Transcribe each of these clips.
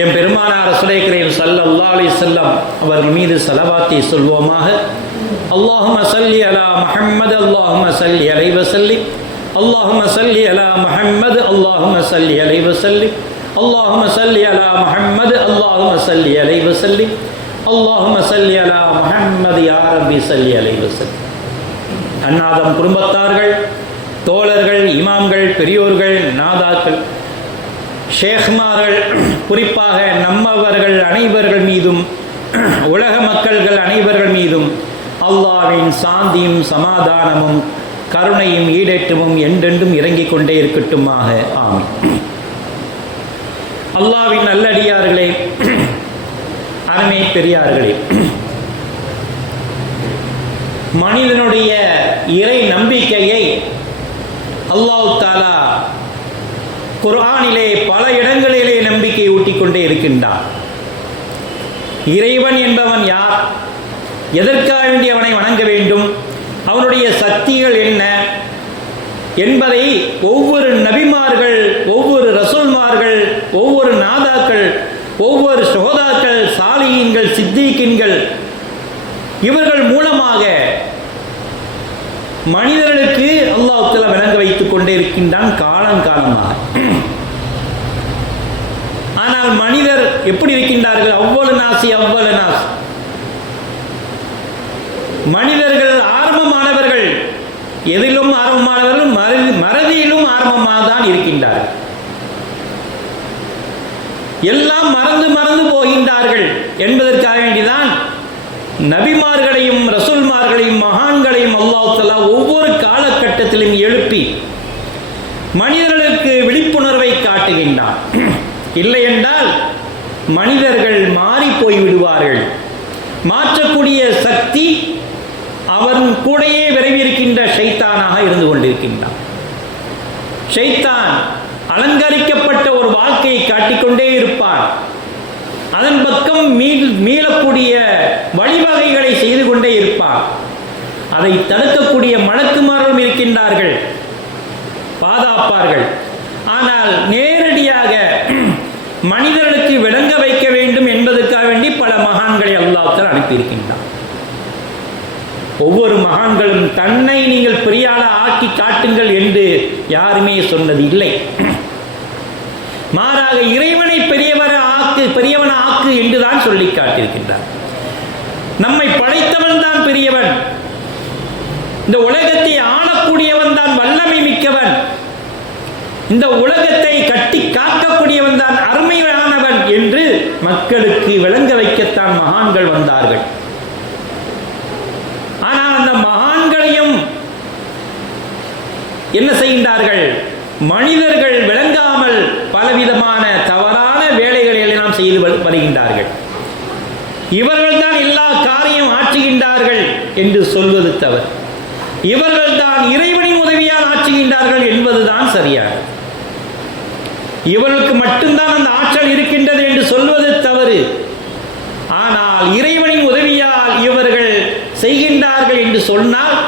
M பெருமானார் ரசூலே கரீம் ஸல்லல்லாஹு அலைஹி வஸல்லம் அவர்கள் மீது ஸலவாத்தை சொல்வோமாக. அல்லாஹும்ம ஸல்லி அலா முஹம்மது அல்லாஹும்ம ஸல்லி அலைஹி வஸல்லிம் அல்லாஹும்ம ஸல்லி அலா முஹம்மது அல்லாஹும்ம ஸல்லி அலைஹி வஸல்லிம் அல்லாஹும்ம ஸல்லி அலா முஹம்மது அல்லாஹும்ம ஸல்லி அலைஹி வஸல்லிம் அல்லாஹும்ம ஸல்லி அலா முஹம்மது யா ரப்பி ஸல்லி அலைஹி வஸல்லிம். அன்னாதம் குடும்பத்தார்கள், தோழர்கள், இமாம்கள், பெரியோர்கள், நாதாக்கள், ஷேக்மார்கள், குறிப்பாக நம்மவர்கள் அனைவர்கள் மீதும் உலக மக்கள்கள் அனைவர்கள் மீதும் அல்லாஹ்வின் சாந்தியும் சமாதானமும் கருணையும் ஈடேற்றமும் என்றென்றும் இறங்கிக் கொண்டே இருக்கட்டுமாக. ஆமீன். அல்லாஹ்வின் நல்லடியார்களே, அருமை பெரியார்களே, மனிதனுடைய இறை நம்பிக்கையை அல்லாஹ் தஆலா குர்ஆனிலே பல இடங்களிலே நம்பிக்கை ஊட்டிக் கொண்டே இருக்கின்றான். இறைவன் என்பவன் யார், எதற்காக வேண்டி அவனை வணங்க வேண்டும், அவனுடைய சக்திகள் என்ன என்பதை ஒவ்வொரு நபிமார்கள், ஒவ்வொரு ரசூல்மார்கள், ஒவ்வொரு நாதாக்கள், ஒவ்வொரு ஷுஹதாக்கள், சாலிஹீன்கள், சித்தீக்கின்கள் இவர்கள் மூலமாக மனிதர்களுக்கு அல்லாஹ் தஆலா விளங்க வைத்துக் கொண்டே இருக்கின்றான் காலங்காலமாக. ஆனால் மனிதர் எப்படி இருக்கின்றார்கள்? அவ்வளவு நாஸ். மனிதர்கள் ஆரம்பமானவர்கள், எதிலும் ஆரம்பமானவர்கள், மறதியிலும் ஆரம்பமாக தான் இருக்கின்றார்கள். எல்லாம் மறந்து போகின்றார்கள் என்பதற்காக வேண்டிதான் நபிமார்களையும் ரசூல்மார்களையும் மகான்களையும் அல்லாஹ் தஆலா ஒவ்வொரு காலகட்டத்திலும் எழுப்பி மனிதர்களுக்கு விழிப்புணர்வை காட்டுகின்றான். இல்லை என்றால் மனிதர்கள் மாறி போய் விடுவார்கள். மாற்றக்கூடிய சக்தி அவன் கூடையே விரைவிருக்கின்ற ஷைத்தானாக இருந்து கொண்டிருக்கின்றான். ஷைத்தான் அலங்கரிக்கப்பட்ட ஒரு வாழ்க்கையை காட்டிக்கொண்டே இருப்பான். அதன் பக்கம் மீளக்கூடிய வழிவகைகளை செய்து கொண்டே இருப்பார். அதை தடுக்கக்கூடிய மலக்குமார்களும் இருக்கின்றார்கள், பாதுகாப்பார்கள். ஆனால் நேரடியாக மனிதர்களுக்கு விளங்க வைக்க வேண்டும் என்பதற்காக வேண்டி பல மகான்களை அல்லாஹ் தஆலா அனுப்பியிருக்கின்றார். ஒவ்வொரு மகான்களும் தன்னை நீங்கள் பெரியாள ஆக்கி காட்டுங்கள் என்று யாருமே சொன்னது இல்லை. மாறாக இறைவனை பெரியவன ஆக்கு என்றுதான் சொல்லி காட்டியிருக்கின்றார். நம்மை படைத்தவன் தான் பெரியவன், இந்த உலகத்தை ஆளக்கூடியவன் தான் வல்லமை மிக்கவன், இந்த உலகத்தை கட்டி காக்கக்கூடியவன் தான் அருமையானவன் என்று மக்களுக்கு விளங்க வைக்கத்தான் மகான்கள் வந்தார்கள். ஆனால் அந்த மகான்களையும் என்ன செய்கின்றார்கள்? மனிதர்கள் விளங்காமல் பலவிதமான தவறான வேலைகளை எல்லாம் செய்து வருகின்றார்கள். இவர்கள் தான் எல்லா காரியம் ஆற்றுகின்றார்கள் என்று சொல்வது தவறு. இவர்கள் தான் இறைவனின் உதவியால் ஆற்றுகின்றார்கள் என்பதுதான் சரியானது. இவர்களுக்கு மட்டும்தான் அந்த ஆற்றல் இருக்கின்றது என்று சொல்வது தவறு. ஆனால் இறைவனின் உதவியால் இவர்கள் செய்கின்றார்கள் என்று சொன்னால்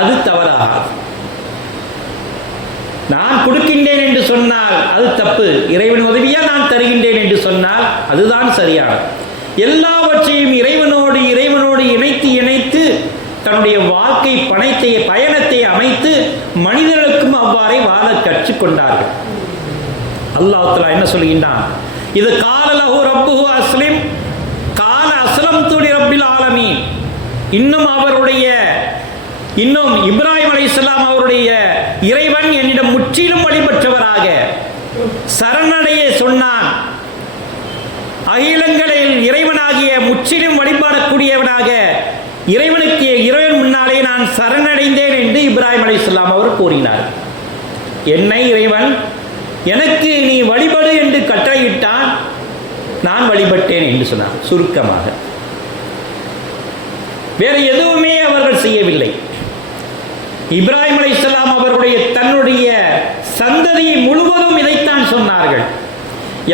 அது தவறாகாது. நான் கொடுக்கின்றேன் என்று சொன்னால் அது தப்பு. இறைவன் உதவியால் நான் தருகின்றேன் என்று சொன்னால் அதுதான் சரியானது. எல்லாவற்றையும் இறைவனோடு இணைத்து தன்னுடைய வாழ்க்கை பயணத்தை அமைத்து மனிதர்களுக்கும் அவ்வாறே வாழ கற்றுக்கொண்டார்கள். அல்லாஹ் தஆலா என்ன சொல்கின்றான்? இது கால லஹு ரப்புஹு அஸ்லிம் கால அஸ்லம்து லிரப்பில் ஆலமீன். இன்னும் இப்ராஹிம் அலைஹிஸ்ஸலாம் அவருடைய இறைவன் என்னிடம் முற்றிலும் வழிபற்றவராக சரணடைய சொன்னான். அகிலங்களில் இறைவனாகிய முற்றிலும் வழிபாடக்கூடியவனாக இறைவன் முன்னாலே நான் சரணடைந்தேன் என்று இப்ராஹிம் அலைஹிஸ்ஸலாம் அவர் கூறினார். என்னை இறைவன் எனக்கு நீ வழிபடு என்று கட்டளையிட்டான், நான் வழிபட்டேன் என்று சொன்னார். சுருக்கமாக வேறு எதுவுமே அவர்கள் செய்யவில்லை. இப்ராஹிம் அலைஹிஸ்ஸலாம் அவருடைய தன்னுடைய சந்ததி முழுவதும் இதைத்தான் சொன்னார்கள்.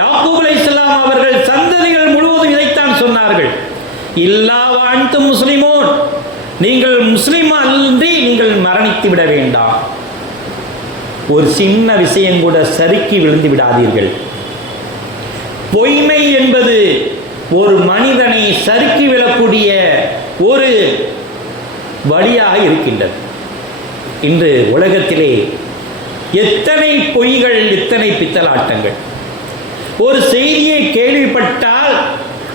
யாக்கூப் அலைஹிஸ்ஸலாம் அவர்கள் சந்ததிகள் முழுவதும் இதைத்தான் சொன்னார்கள். இல்லா வஅன்தும் முஸ்லிமூன், நீங்கள் முஸ்லிம் அன்றி நீங்கள் மரணித்து விட வேண்டாம். ஒரு சின்ன விஷயம் கூட சறுக்கி விழுந்து விடாதீர்கள். பொய்மை என்பது ஒரு மனிதனை சறுக்கி விடக்கூடிய ஒரு வழியாக இருக்கின்றது. இன்று உலகத்திலே எத்தனை பொய்கள், எத்தனை பித்தலாட்டங்கள். ஒரு செய்தியை கேள்விப்பட்டால்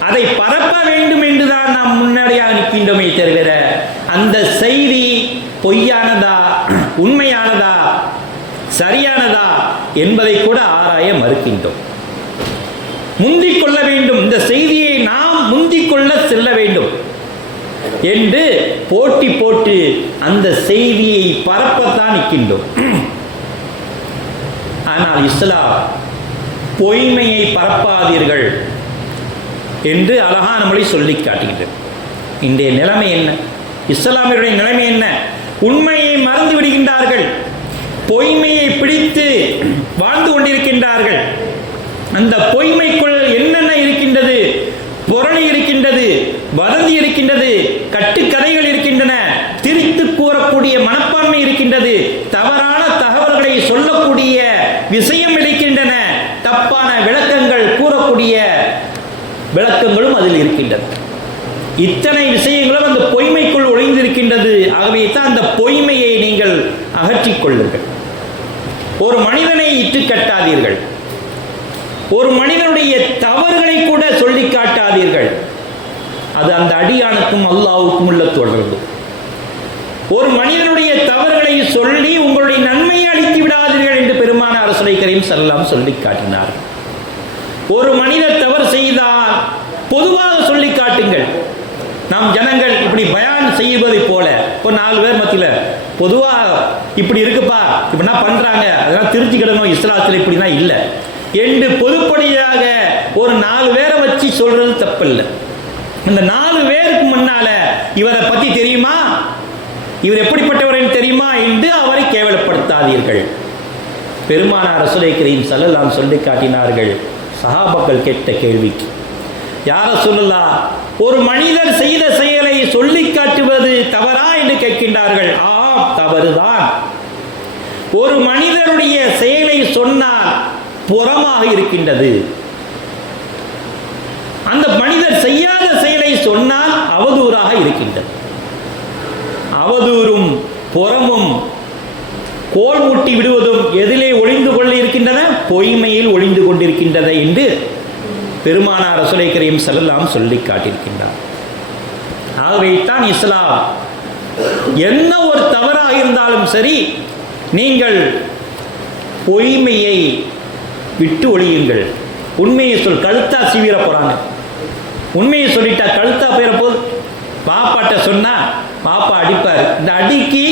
அதை பரப்ப வேண்டும் என்றுதான் நாம் முன்னாடியாக நிற்கின்றோமே தவிர அந்த செய்தி பொய்யானதா, உண்மையானதா, சரியானதா என்பதை கூட ஆராய மறுக்கின்றோம். முந்திக் கொள்ள வேண்டும், இந்த செய்தியை நாம் முந்திக் கொள்ள செல்ல வேண்டும் என்று போட்டி போட்டு அந்த செய்தியை பரப்பத்தான் நிற்கின்றோம். ஆனால் இஸ்லாம் பொய்மையை பரப்பாதீர்கள் என்று அழகான மொழி சொல்லி காட்டுகின்றது. இன்றைய நிலைமை என்ன? இஸ்லாமியருடைய நிலைமை என்ன? உண்மையை மறந்து விடுகின்றார்கள், பொய்மையை பிடித்து வாழ்ந்து கொண்டிருக்கின்றார்கள். அந்த பொய்மைக்குள் என்னென்ன இருக்கின்றது? புரணி இருக்கின்றது, வதந்தி இருக்கின்றது, கட்டுக்கதைகள் இருக்கின்றன, திரித்து கூறக்கூடிய மனப்பான்மை இருக்கின்றது, தவறான தகவல்களை சொல்லக்கூடிய விஷயம் இருக்கின்றன, தப்பான விளக்கங்கள் கூறக்கூடிய விளக்கங்களும் அதில் இருக்கின்றது. இத்தனை விஷயங்களும் அந்த பொய்மைக்குள் ஒளிந்திருக்கின்றது. ஆகவே தான் அந்த பொய்மையை நீங்கள் அகற்றிக் கொள்ளுங்கள். ஒரு மனிதனை இட்டு கட்டாதீர்கள், ஒரு மனிதனுடைய தவறுகளை கூட சொல்லி காட்டாதீர்கள். அது அந்த அடியானுக்கும் அல்லாஹ்வுக்கும் உள்ள தொடர்பு. ஒரு மனிதனுடைய தவறுகளை சொல்லி உங்களுடைய நன்மையை அளித்து விடாதீர்கள் என்று பெருமானார் ஸல்லல்லாஹு அலைஹி வஸல்லம் சொல்லி காட்டினார். ஒரு மனிதர் தவறு செய்தால் பொதுவாக சொல்லி காட்டுங்கள். நாம் ஜனங்கள் இப்படி பயான் செய்வதை போல ஒரு 4 பேர் மத்தியில் பொதுவாக இப்படி இருக்குப்பா, இப்படின்னா பண்றாங்க, அதெல்லாம் திருத்திக்கிடணும், இஸ்லாத்தில் இப்படிதான் இல்லை என்று பொதுப்படியாக ஒரு 4 பேரை வச்சு சொல்றது தப்பில்லை. இந்த 4 பேருக்கு முன்னால இவரை பத்தி தெரியுமா, இவர் எப்படிப்பட்டவர் தெரியுமா என்று அவரை கேவலப்படுத்தாதீர்கள். பெருமானார் ரசூலுல்லாஹி ஸல்லல்லாஹு அலைஹி வஸல்லம் சொல்லி காட்டினார்கள். சஹாபாக்கள் கேட்ட கேள்விக்கு, யா ரசூலுல்லாஹ், ஒரு மனிதர் செய்த செயலை சொல்லி காட்டுவது தவறா என்று கேட்கின்றார்கள். ஆம், தவறுதான். ஒரு மனிதருடைய செயலை சொன்னால் புறமாக இருக்கின்றது, அந்த மனிதர் செய்யாத செயலை சொன்னால் அவதூறாக இருக்கின்றது. அவதூறும் புறமும் கோல் மூட்டி விடுவதும் எதிலே ஒளிந்து கொள்ள இருக்கின்றன? பொய்மையில் ஒளிந்து கொண்டிருக்கின்றன என்று பெருமானார் ரசூலுல்லாஹி ஸல்லல்லாஹு அலைஹி வஸல்லம் சொல்லி காட்டியிருக்கின்றார். ஆகவே தான் இஸ்லாம் என்ன ஒரு தவறாக இருந்தாலும் சரி, நீங்கள் பொய்மையை விட்டு ஒழியுங்கள். உண்மையை சொல். கழுத்தா சீவிர போறாங்க, உண்மையை சொல்லிட்டா கழுத்தா போயிட போது. பாப்பாட்ட சொன்னா பாப்பா அடிப்பார். இந்த அடிக்கு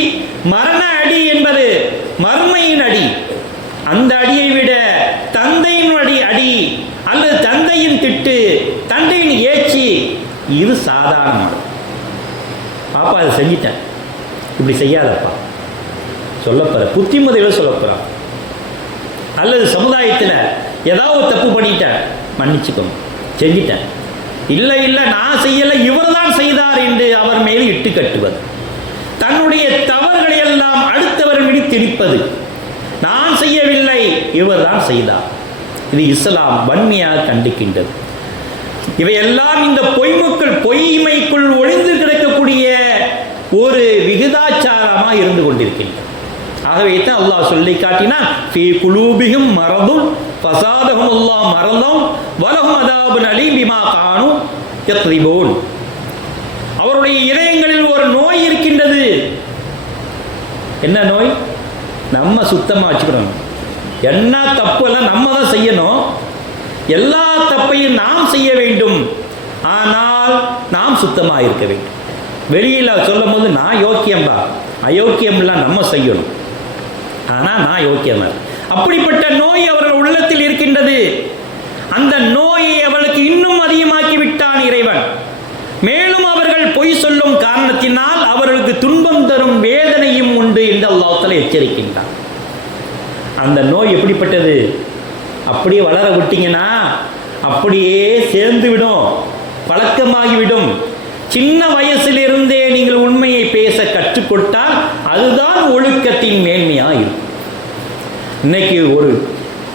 மரண அடி என்பது மர்மையின் அடி. அந்த அடியை விட தந்தையின் அடி அல்லது தந்தையின் திட்டு, தந்தையின் ஏச்சி, இது சாதாரணம். பாப்பா அதை செஞ்சிட்டேன், இப்படி செய்யாதப்பா சொல்லப்போற புத்திமதிகள் சொல்லப்போறான். அல்லது சமுதாயத்தில் ஏதாவது தப்பு பண்ணிட்டேன், மன்னிச்சுக்கோங்க, செஞ்சிட்டேன், இல்லை இல்லை நான் செய்யலை, இவர் தான் செய்தார் என்று அவர் மேல் இட்டு கட்டுவது, தன்னுடைய தவறுகளை எல்லாம் அடுத்தவர் மீது திணிப்பது, நான் செய்யவில்லை இவர் தான் செய்தார். இது இஸ்லாம் வன்மையாக கண்டிக்கின்றது. இவையெல்லாம் இந்த பொய்மைக்குள் ஒளிந்து கிடக்கக்கூடிய ஒரு விகிதாச்சாரமாக இருந்து கொண்டிருக்கின்றது. ஆகவே தான் அல்லாஹ் சொல்லி காட்டினான், ஃபீ குலூபிஹிம் மரதுன் ஃபஸாதஹும் அல்லாஹ் மரதம் வலஹும் அதாபுன் அலீம் பிமா கானூ யக்ரிபூன். அவருடைய இதயங்களில் ஒரு நோய் இருக்கின்றது. என்ன நோய்? நம்ம சுத்தமாக வச்சுக்கணும். என்ன தப்பு எல்லாம் நம்ம தான் செய்யணும், எல்லா தப்பையும் நாம் செய்ய வேண்டும், ஆனால் நாம் சுத்தமாக இருக்க வேண்டும். வெளியில் சொல்லும் போது நான் யோக்கியம்பா, அயோக்கியம்லாம் நம்ம செய்யணும், ஆனால் நான் யோக்கியம். அப்படிப்பட்ட நோய் அவர்கள் உள்ளத்தில் இருக்கின்றது. அந்த நோயை அவர்களுக்கு இன்னும் அதிகமாக்கி விட்டான் இறைவன். மேலும் அவர்கள் பொய் சொல்லும் காரணத்தினால் அவர்களுக்கு துன்பம் தரும் வேதனையும் உண்டு என்று அல்லாஹ் தஆலா எச்சரிக்கின்றான். அந்த நோய் எப்படிப்பட்டது? அப்படியே வளர விட்டீங்கன்னா அப்படியே சேர்ந்து விடும், பழக்கமாகிவிடும். சின்ன வயசிலிருந்தே நீங்கள் உண்மையை பேச கற்றுக்கொண்டால் அதுதான் ஒழுக்கத்தின் மேன்மையாக இருக்கும். இன்னைக்கு ஒரு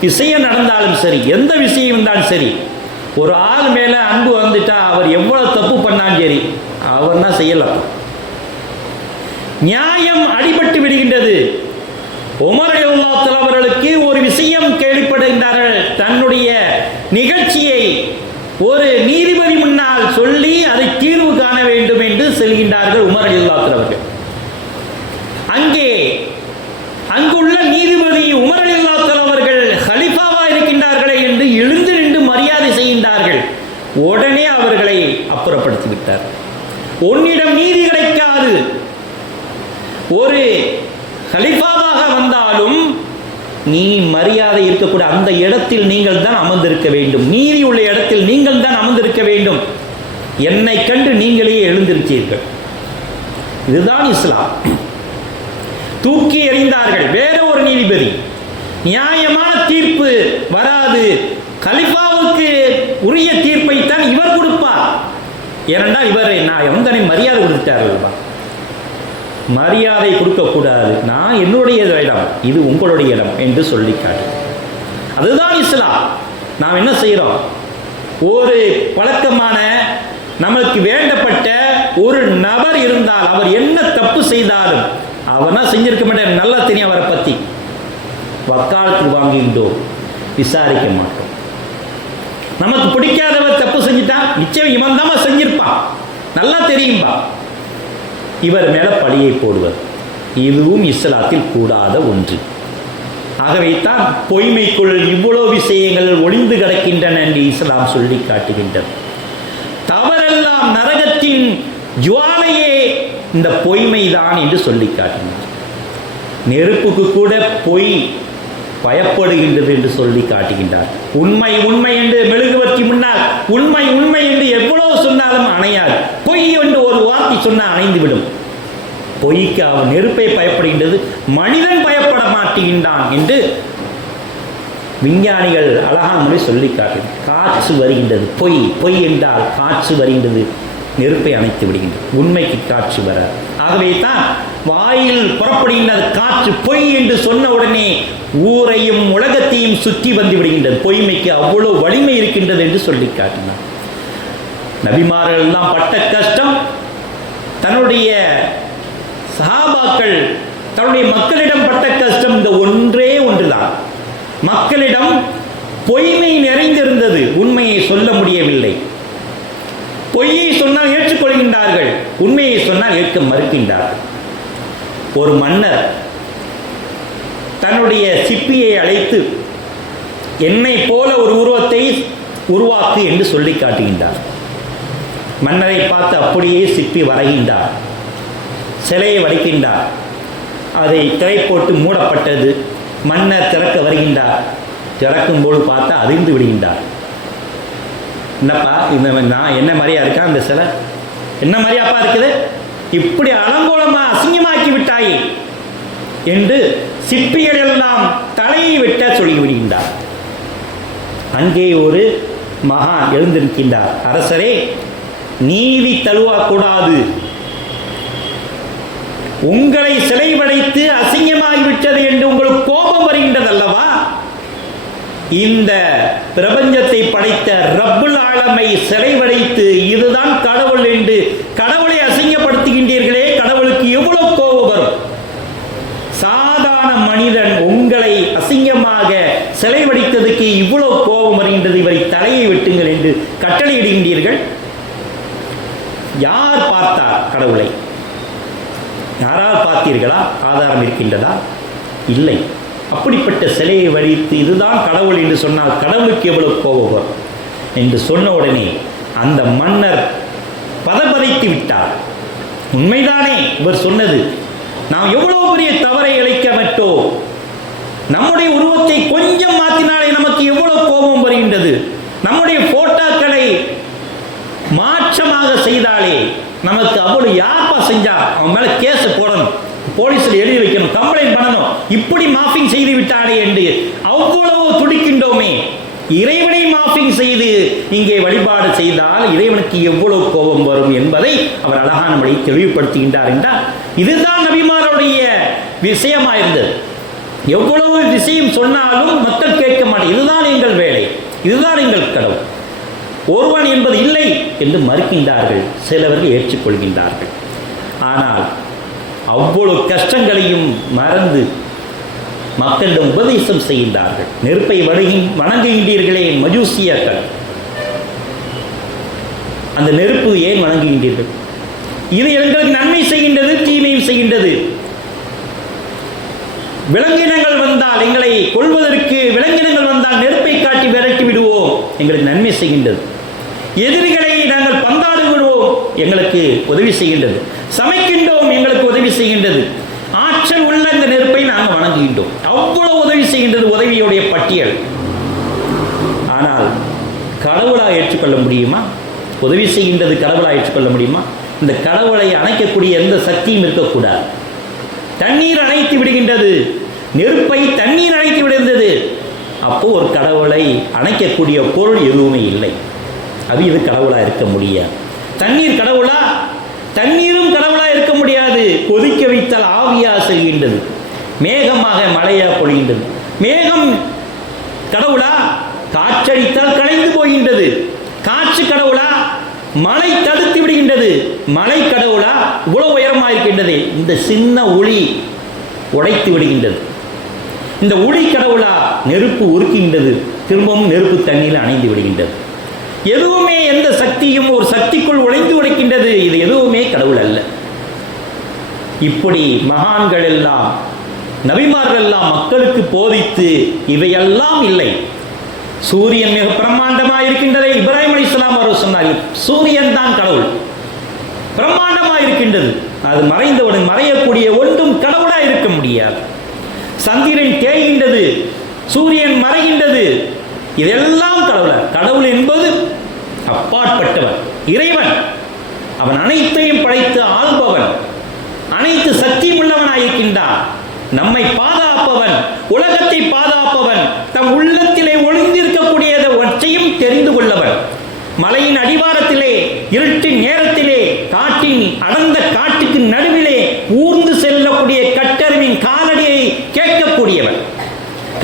விஷயம் நடந்தாலும் சரி, எந்த விஷயம் இருந்தாலும் சரி, ஒரு ஆள் மேலே அன்பு வந்துட்டா அவர் எவ்வளவு தப்பு பண்ணாலும் சரி அவர் தான் செய்யலாம். நியாயம் அடிபட்டு விடுகின்றது. உமர் ரலியல்லாஹு தஆலா அவர்களுக்கு ஒரு விஷயம் கேள்விப்படுகின்றார்கள். தன்னுடைய நிகழ்ச்சியை ஒரு நீதிபதி முன்னால் சொல்லி அதை தீர்வு காண வேண்டும் என்று செல்கின்றார்கள் உமர் ரலியல்லாஹு தஆலா அவர்கள். அங்குள்ள நீதிபதி உமர் ரலியல்லாஹு தஆலா அவர்கள் கலீஃபாவா இருக்கின்றார்களே என்று எழுந்து நின்று மரியாதை செய்கின்றார்கள். உடனே அவர்களை அப்புறப்படுத்தி விட்டார். உன்னிடம் நீதி கிடைக்காது. ஒரு கலீஃபாவாக வந்தாலும் நீ மரியாதை இருக்கக்கூடிய அந்த இடத்தில் நீங்கள் தான் அமர்ந்திருக்க வேண்டும். நீதி உள்ள இடத்தில் நீங்கள் தான் அமர்ந்திருக்க வேண்டும். என்னை கண்டு நீங்களே எழுந்திருத்தீர்கள். இதுதான் இஸ்லாம். தூக்கி எறிந்தார்கள். வேற ஒரு நீதிபதி நியாயமான தீர்ப்பு வராது. கலீஃபாவுக்கு உரிய தீர்ப்பை தான் இவர் கொடுப்பார். ஏனென்றால் இவர் நான் வந்தனை மரியாதை கொடுத்தார்கள். மரியாதை கொடுக்கக்கூடாது. நான் என்னுடைய இடம், இது உங்களுடைய இடம் என்று சொல்லிக்காட்டு. அதுதான் இஸ்லாம். நாம் என்ன செய்கிறோம்? ஒரு பழக்கமான நமக்கு வேண்டப்பட்ட ஒரு நபர் இருந்தால் அவர் என்ன தப்பு செய்தாலும் அவனா செஞ்சிருக்க மாட்டேன், நல்லா தெரியும் அவரை பற்றி. வக்காலத்துக்கு வாங்கிட்டோம், விசாரிக்க மாட்டோம். நமக்கு பிடிக்காதவர் தப்பு செஞ்சுட்டான், நிச்சயம் இவன் தான் செஞ்சிருப்பான், நல்லா தெரியும்பா, இவர் மேல பழியை போடுவர். இதுவும் இஸ்லாத்தில் கூடாத ஒன்று. ஆகவே தான் பொய்மைக்குள் இவ்வளவு விஷயங்கள் ஒளிந்து கிடக்கின்றன என்று இஸ்லாம் சொல்லி காட்டுகின்றது. தவறெல்லாம் நரகத்தின் ஜுவாலையே இந்த பொய்மைதான் என்று சொல்லி காட்டினார். நெருப்புக்கு கூட பொய் பயப்படுகின்றது என்று சொல்லி காட்டுகின்றார். உண்மை உண்மை என்று மெழுகுவர்த்தி முன்னால் உண்மை உண்மை என்று எவ்வளவு சொன்னாலும் அணையாது. பொய் என்று ஒரு வார்த்தை சொன்னால் அணைந்துவிடும். பொய்க்கு அவன் நெருப்பை பயப்படுகின்றது, மனிதன் பயப்பட மாட்டுகின்றான் என்று விஞ்ஞானிகள் அழகான முறை சொல்லி காட்டுகிறது. காற்று வருகின்றது, பொய் பொய் என்றால் காற்று வருகின்றது, நெருப்பை அணைத்து விடுகின்றது. உண்மைக்கு காற்று வராது. ஆகவே தான் வாயில் புறப்படுகின்றது காற்று பொய் என்று சொன்ன உடனே ஊரையும் உலகத்தையும் சுற்றி வந்து விடுகின்றது. பொய்மைக்கு அவ்வளவு வலிமை இருக்கின்றது என்று சொல்லி காட்டினார். நபிமார்கள் எல்லாம் பட்ட கஷ்டம். தன்னுடைய சஹாபாக்கள் தன்னுடைய மக்களிடம் பட்ட கஷ்டம் இந்த ஒன்றே ஒன்றுதான். மக்களிடம் பொய்மை நிறைந்திருந்தது, உண்மையை சொல்ல முடியவில்லை. பொய்யை சொன்னால் ஏற்றுக்கொள்கின்றார்கள், உண்மையை சொன்னால் ஏற்க மறுக்கின்றார்கள். ஒரு மன்னர் தன்னுடைய சிப்பியை அழைத்து என்னை போல ஒரு உருவத்தை உருவாக்கு என்று சொல்லி காட்டுகின்றார். மன்னரை பார்த்து அப்படியே சிப்பி வரைகின்றார், சிலையை வடிக்கின்றார். அதை திரை போட்டு மூடப்பட்டது. மன்னர் திறக்க வருகின்றார். திறக்கும்போது பார்த்தா அறிந்து விடுகின்றார். என்னப்பா இந்த நான் என்ன மாதிரியா இருக்கா, அந்த சிலை என்ன மாதிரியாப்பா இருக்குது, இப்படி அலங்கோலமா அசிங்கமாக்கி விட்டாயே என்று சிற்பிகள் எல்லாம் தலையை வெட்ட சொல்லி விடுகின்றார். அங்கே ஒரு மகான் எழுந்திருக்கின்றார். அரசரே, நீதி தழுவக்கூடாது, உங்களை சிலை வளைத்து அசிங்கமாகிவிட்டது என்று உங்களுக்கு கோபம் வருகின்றது அல்லவா? இந்த பிரபஞ்சத்தை படைத்த ரப்புல் ஆலமை சிலை வளைத்து இதுதான் கடவுள் என்று கடவுளை அசிங்கப்படுத்துகின்றீர்களே, கடவுளுக்கு எவ்வளவு கோபம் வரும்? சாதாரண மனிதன் உங்களை அசிங்கமாக சிலை வடித்ததுக்கு இவ்வளவு கோபம் வருகின்றது, இவரை தலையை வெட்டுங்கள் என்று கட்டளையிடுகின்றீர்கள். யார் பார்த்தார் கடவுளை? யாரால் பார்த்தீர்களா? ஆதாரம் இருக்கின்றதா? இல்லை. அப்படிப்பட்ட சிலையை வடித்து இதுதான் கடவுள் என்று சொன்னால் கடவுளுக்கு எவ்வளவு கோபம் வரும் என்று சொன்ன உடனே அந்த மன்னர் பதபதைத்து விட்டார். உண்மைதானே இவர் சொன்னது, நாம் எவ்வளவு பெரிய தவறை இழைக்க மாட்டோம், நம்முடைய உருவத்தை கொஞ்சம் மாற்றினாலே நமக்கு எவ்வளவு கோபம் வருகின்றது, நம்முடைய போட்டோக்களை மாற்றமாக செய்தாலே நமக்கு அவ்வளவு யாப்பா செஞ்சா அவன் மேல கேஸ் போடணும், போலீஸில் எழுதி வைக்கணும், கம்ப்ளைண்ட் பண்ணணும், இப்படி மாஃபிங் செய்து விட்டாரே என்று அவ்வளவு துடிக்கின்றோமே. இறைவனை மாஃபிங் செய்து இங்கே வழிபாடு செய்தால் இறைவனுக்கு எவ்வளவு கோபம் வரும் என்பதை அவர் அழகான வழி தெளிவுபடுத்துகின்றார் என்றால் இதுதான் நபிமாருடைய விஷயமாயிருந்தது. எவ்வளவு விஷயம் சொன்னாலும் மக்கள் கேட்க மாட்டேன், இதுதான் எங்கள் வேலை, இதுதான் எங்கள் கடவுள். ஒருவன் என்பது இல்லை என்று மறுக்கின்றார்கள், சிலவர்கள் ஏற்றுக்கொள்கின்றார்கள். ஆனால் அவ்வளவு கஷ்டங்களையும் மறந்து மக்களிடம் உபதேசம் செய்கின்றார்கள். நெருப்பை வணங்குகின்றீர்களே மஜூசியர்கள், அந்த நெருப்பு ஏன் வணங்குகின்றீர்கள்? இது எங்களுக்கு நன்மை செய்கின்றது, தீமையும் செய்கின்றது. விலங்கினங்கள் வந்தால் எங்களை கொள்வதற்கு, விலங்கினங்கள் வந்தால் நெருப்பை காட்டி விரட்டி விடுவோம், எங்களுக்கு நன்மை செய்கின்றது. எதிரிகளை நாங்கள் பந்தாடு விடுவோம், எங்களுக்கு உதவி செய்கின்றது. சமைக்கின்றோம், எங்களுக்கு உதவி செய்கின்றது. ஆற்றல் உள்ள இந்த நெருப்பை நாங்கள் வணங்குகின்றோம். அவ்வளவு உதவி செய்கின்றது, உதவியுடைய பட்டியல். ஆனால் கடவுளாக ஏற்றுக்கொள்ள முடியுமா? உதவி செய்கின்றது கடவுளாக ஏற்றுக்கொள்ள முடியுமா? இந்த கடவுளை அணைக்கக்கூடிய எந்த சக்தியும் இருக்கக்கூடாது. தண்ணீர் அணைத்து விடுகின்றது, நெருப்பை தண்ணீர் அணைத்து விடுகின்றது. அப்போ ஒரு கடவுளை அணைக்கக்கூடிய பொருள் எதுவுமே இல்லை. அது இது கடவுளாக இருக்க முடியாது. தண்ணீர் கடவுளா? தண்ணீரும் கடவுளாக இருக்க முடியாது. கொதிக்க வைத்தால் ஆவியா செல்கின்றது, மேகமாக மழையா பொழிகின்றது. மேகம் கடவுளா? காற்றடித்தால் கலைந்து போகின்றது. காற்று கடவுளா? மழை தடுத்து விடுகின்றது. மழை கடவுளா? இவ்வளவு உயரமாக இருக்கின்றது, இந்த சின்ன ஒளி உடைத்து விடுகின்றது. இந்த ஒளி கடவுளா? நெருப்பு உருக்குகின்றது, திரும்பவும் நெருப்பு தண்ணீர் அணைந்து விடுகின்றது. எதுவுமே எந்த சக்தியும் ஒரு சக்திக்குள் உழைந்து உடைக்கின்றது. இது எதுவுமே கடவுள் அல்ல. இப்படி மகான்கள் எல்லாம், நபிமார்கள் எல்லாம் மக்களுக்கு போதித்து இவையெல்லாம் இல்லை. சூரியன் மிக பிரம்மாண்டமாக இருக்கின்றதை இப்ராஹிம் அலைஹிஸ்ஸலாம் அவர்கள் சொன்னார்கள். சூரியன் தான் கடவுள், பிரம்மாண்டமாக இருக்கின்றது. அது மறைந்தவுடன் மறையக்கூடிய ஒன்றும் கடவுளாக இருக்க முடியாது. சந்திரன் தேய்கின்றது, சூரியன் மறைகின்றது, இதெல்லாம் கடவுள். கடவுள் என்பது அப்பாற்பட்டவன், இறைவன். அவன் அனைத்தையும் படைத்து ஆள்பவன், அனைத்து சக்தியும் உள்ளவனாயிருக்கின்றான். நம்மை பாதுகாப்பவன், உலகத்தை பாதுகாப்பவன், தம் உள்ளத்திலே ஒளிந்திருக்கக்கூடியதை ஒற்றையும் தெரிந்து கொள்ளவன். மலையின் அடிவாரத்திலே இருட்டின் நேரத்திலே காட்டின் அடர்ந்த காட்டுக்கு நடுவிலே ஊர்ந்து செல்லக்கூடிய கட்டருவின் காலடியை கேட்கக்கூடியவன்,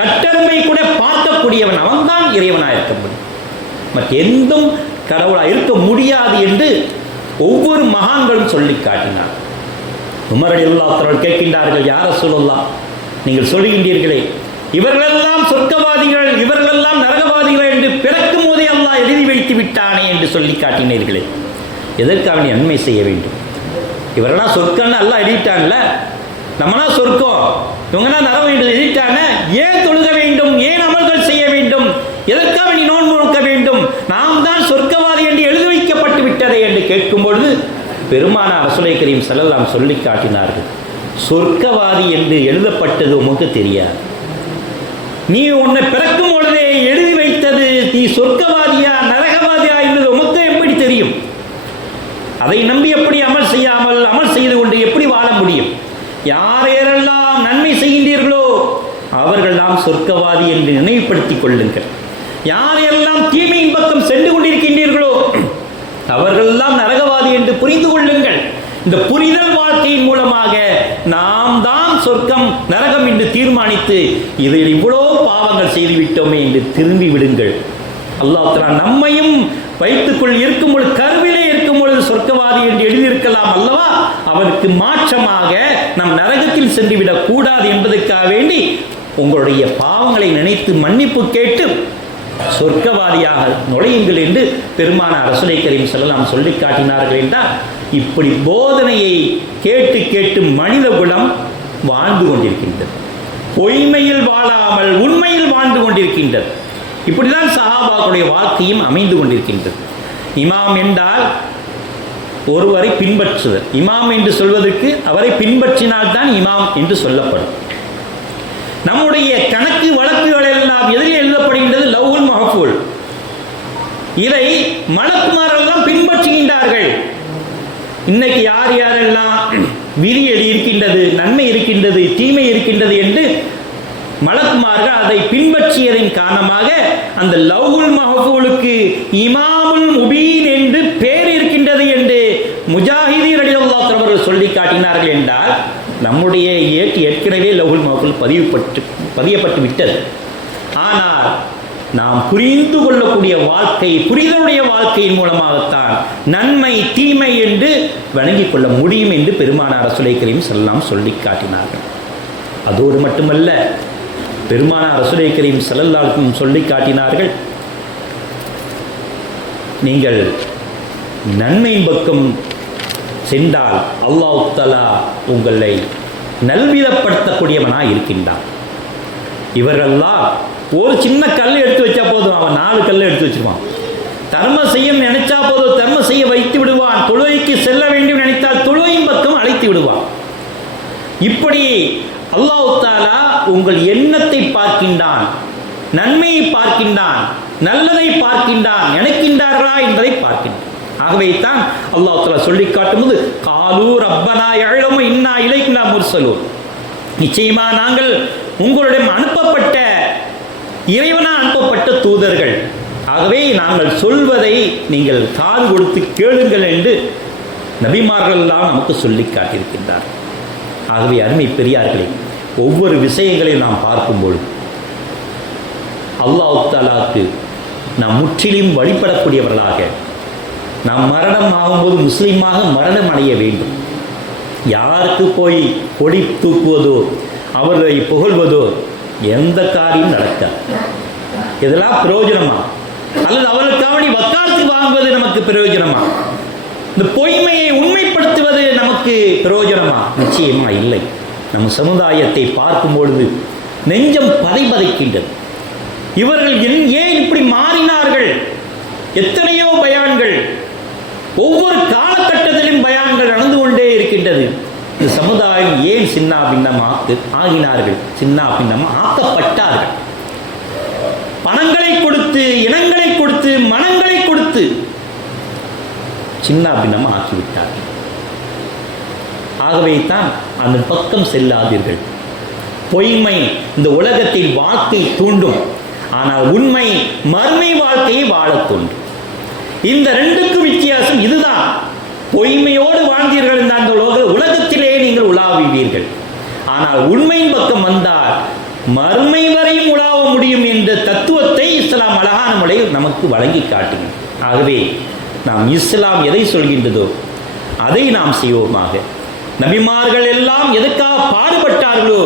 கட்டருமை கூட பார்க்கக்கூடியவன். அவன்தான் இறைவனாக இருக்க முடியும், மற்ற எந்தும் கடவுளாக இருக்க முடியாது என்று ஒவ்வொரு மகான்களும் சொல்லி காட்டினார். உமர் ரலியல்லாஹு அன்ஹு கேட்கின்றார்கள், யா ரசூலல்லாஹ், நீங்கள் சொல்லுகின்றீர்களே இவர்களெல்லாம் சொர்க்கவாதிகள், இவர்களெல்லாம் நரகவாதிகள் என்று பிறக்கும் போதே அல்லாஹ் எழுதி வைத்து விட்டானே என்று சொல்லி காட்டினீர்களே, எதற்கு அவனை நன்மை செய்ய வேண்டும்? இவரெல்லாம் சொர்க்கம்னு அல்லாஹ் எழுதிட்டான்ல, நம்மனா சொர்க்கம், இவங்கன்னா நரகம் என்று எழுதிட்டாங்க. ஏன் தொழுக வேண்டும்? ஏன் அமல்கள் செய்ய வேண்டும்? எதற்காக நீ நோன்பு நோக்க வேண்டும்? நாம் தான் சொர்க்கவாதி என்று எழுதி வைக்கப்பட்டு விட்டதே என்று கேட்கும் பொழுது பெருமானார் ரசூலுல்லாஹி கரீம் ஸல்லல்லாஹு அலைஹி வஸல்லம் சொல்லி காட்டினார்கள், சொர்க்கவாதி என்று எழுதப்பட்டது உமக்கு தெரியாது. நீ உன்னை பிறக்கும் பொழுதே எழுதி வைத்தது நீ சொர்க்கவாதியா நரகவாதியா என்பது உமக்கு எப்படி தெரியும்? அதை நம்பி எப்படி அமல் செய்யாமல் அமல் செய்து கொண்டு எப்படி வாழ முடியும்? யாரெல்லாம் நன்மை செய்கின்றீர்களோ அவர்களெல்லாம் சொர்க்கவாதி என்று நினைவுபடுத்திக் கொள்ளுங்கள். யாரெல்லாம் தீமையின் பக்கம் சென்று கொண்டிருக்கின்றீர்களோ அவர்களெல்லாம் நரகவாதி என்று புரிந்து கொள்ளுங்கள். இந்த புரிதல் வாழ்க்கையின் மூலமாக நாம் தான் சொர்க்கம் நரகம் என்று தீர்மானித்து இதில் இவ்வளோ பாவங்கள் செய்துவிட்டோமே என்று திரும்பி விடுங்கள். அல்லாஹ் தஆலா நம்மையும் வைத்துக்குள் இருக்கும் பொழுது, கருவிலே இருக்கும் பொழுது சொர்க்கவாதி என்று எழுதியிருக்கலாம் அல்லவா? அவருக்கு மாற்றமாக நம் நரகத்தில் சென்று விடக் கூடாது என்பதற்காக வேண்டி உங்களுடைய பாவங்களை நினைத்து மன்னிப்பு கேட்டு சொர்க்கவாதியாக நுழையுங்கள் என்று பெருமானார் ரசூலுல்லாஹி கரீம் ஸல்லல்லாஹு அலைஹி வஸல்லம் சொல்லி காட்டினார்கள் என்றால், இப்படி போதனையை கேட்டு கேட்டு மனித குலம் வாழ்ந்து கொண்டிருக்கின்றது. பொய்மையில் வாழாமல் உண்மையில் வாழ்ந்து கொண்டிருக்கின்றது. இப்படிதான் சஹாபாக்களுடைய வாழ்க்கையும் அமைந்து கொண்டிருக்கின்றது. இமாம் என்றால் ஒருவரை பின்பற்றுதல். இமாம் என்று சொல்வதற்கு அவரை பின்பற்றினால்தான் இமாம் என்று சொல்லப்படும். நம்முடைய கணக்கு வழக்குகள் எல்லாம் எதில் எழுதப்படுகின்றது? லவ்ஹுல் மஹ்ஃபூல். இதை மலக்குமாரெல்லாம் பின்பற்றுகின்றார்கள். இன்னைக்கு யார் யாரெல்லாம் விதி இருக்கின்றது, நன்மை இருக்கின்றது, தீமை இருக்கின்றது என்று மலக்குமார்கள் அதை பின்பற்றியதன் காரணமாக அந்த லவ்ஹுல் மஹ்ஃபூலுக்கு இமாமுல் முபீன் என்று பெயர் இருக்கின்றது என்று முஜாஹிதீன் ரலியல்லாஹு அன்ஹு அவர்கள் சொல்லி காட்டினார்கள். என்றால் நம்முடைய ஏற்கனவே லவ்ஹுல் மஹ்ஃபூல் பதியப்பட்டு விட்டது. ஆனால் நாம் புரிந்து கொள்ளக்கூடிய வாழ்க்கை, புரிதலுடைய வாழ்க்கையின் மூலமாகத்தான் நன்மை தீமை என்று வணங்கிக் கொள்ள முடியும் என்று பெருமானார் ரசூலுல்லாஹி கரீம் ஸல்லல்லாஹு அலைஹி சொல்லி காட்டினார்கள். அதோடு மட்டுமல்ல, பெருமானார் ரசூலுல்லாஹி கரீம் ஸல்லல்லாஹு அலைஹி வஸல்லம் சொல்லி காட்டினார்கள், நீங்கள் நன்மையின் பக்கம் சென்றால் அல்லாஹ் தஆலா உங்களை நல்விதப்படுத்தக்கூடியவனாக இருக்கின்றான். இவர்கள்லாம் ஒரு சின்ன கல் எடுத்து வச்சா போதும், அவன் 4 கல் எடுத்து வச்சிருவான். தர்மம் செய்ய நினைச்சா போதும், தர்மம் செய்ய வைத்து விடுவான். தொழுகைக்கு செல்ல வேண்டும் நினைத்தால் தொழுகையின் பக்கம் அழைத்து விடுவான். இப்படி அல்லாஹ் தஆலா உங்கள் எண்ணத்தை பார்க்கின்றான், நன்மையை பார்க்கின்றான், நல்லதை பார்க்கின்றான், நினைக்கின்றார்களா என்பதை பார்க்கின்றான். ஆகவே தான் அல்லாஹ் தஆலா சொல்லி காட்டும்போது காலூ ரப்பனா யஅலமு இன்னா இலைக்கும் முர்ஸலூன், நிச்சயமா நாங்கள் உங்களிடம் அனுப்பப்பட்ட இறைவனால் அனுப்பப்பட்ட தூதர்கள், ஆகவே நாங்கள் சொல்வதை நீங்கள் காது கொடுத்து கேளுங்கள் என்று நபிமார்கள் எல்லாம் நமக்கு சொல்லி காட்டியிருக்கின்றார். ஆகவே அருமை பெரியார்களே, ஒவ்வொரு விஷயங்களையும் நாம் பார்க்கும்போது அல்லாஹ் தஆலாவுக்கு நாம் முற்றிலும் வழிபடக்கூடியவர்களாக, நாம் மரணம் ஆகும்போது முஸ்லீமாக மரணம் அடைய வேண்டும். யாருக்கு போய் கொடி தூக்குவதோ அவர்களை புகழ்வதோ எந்த காரியம் நடக்காது. இதெல்லாம் பிரயோஜனமா? அல்லது அவர்களுக்காக வக்காலத்து வாங்குவது நமக்கு பிரயோஜனமா? இந்த பொய்மையை உண்மைப்படுத்துவது நமக்கு பிரயோஜனமா? நிச்சயமா இல்லை. நம் சமுதாயத்தை பார்க்கும் பொழுது நெஞ்சம் பதைபதைக்கின்றது. இவர்கள் ஏன் இப்படி மாறினார்கள்? எத்தனையோ பயான்கள், ஒவ்வொரு காலகட்டத்திலும் பயான்கள் நடந்து கொண்டே இருக்கின்றது. இந்த சமுதாயம் ஏன் சின்ன பின்னமாக ஆகினார்கள்? சின்ன பின்னமாக ஆக்கப்பட்டார்கள். பணங்களை கொடுத்து, இனங்களை கொடுத்து, மனங்களை கொடுத்து சின்ன பின்னமாக ஆக்கிவிட்டார்கள். ஆகவே தான் அந்த பக்கம் செல்லாதீர்கள். பொய்மை இந்த உலகத்தில் வாழ்க்கை தூண்டும், ஆனால் உண்மை மறுமை வாழ்க்கையை வாழத் தூண்டும். இந்த ரெண்டுக்கும் வித்தியாசம் இதுதான். பொய்மையோடு வாழ்ந்தீர்கள் என்ற அந்த உலகத்திலே நீங்கள் உலாவுவீர்கள். ஆனால் உண்மையின் பக்கம் வந்தால் மறுமை வரையும் உலாவ முடியும் என்ற தத்துவத்தை இஸ்லாம் அழகான முறையில் நமக்கு வழங்கி காட்டுங்கள். ஆகவே நாம் இஸ்லாம் எதை சொல்கின்றதோ அதை நாம் செய்வோமாக. நபிமார்கள் எல்லாம் எதற்காக பாடுபட்டார்களோ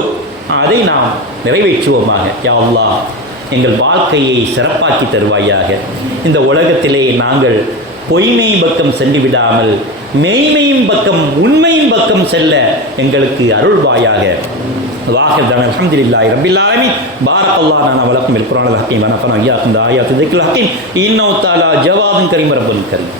அதை நாம் நிறைவேற்றுவோமாக. யா அல்லாஹ், எங்கள் வாழ்க்கையை சிறப்பாக்கி தருவாயாக. இந்த உலகத்திலே நாங்கள் பொய்மையின் பக்கம் சென்று விடாமல் மெய்மையின் பக்கம், உண்மையின் பக்கம் செல்ல எங்களுக்கு அருள்வாயாக. வாஹிர் அல்ஹம்துலில்லாஹி ரப்பில் ஆலமீன். பாரக்கல்லாஹு லனா வ லக்கும் பில் குர்ஆனில் ஹக்கீம் வ நஃபஅனா இய்யாக்கும் பிஆயாத்தி ذிக்ரில் ஹக்கீம். இன்னஹு தஆலா ஜவாதுன் கரீம் ரப்புல் கரீம்.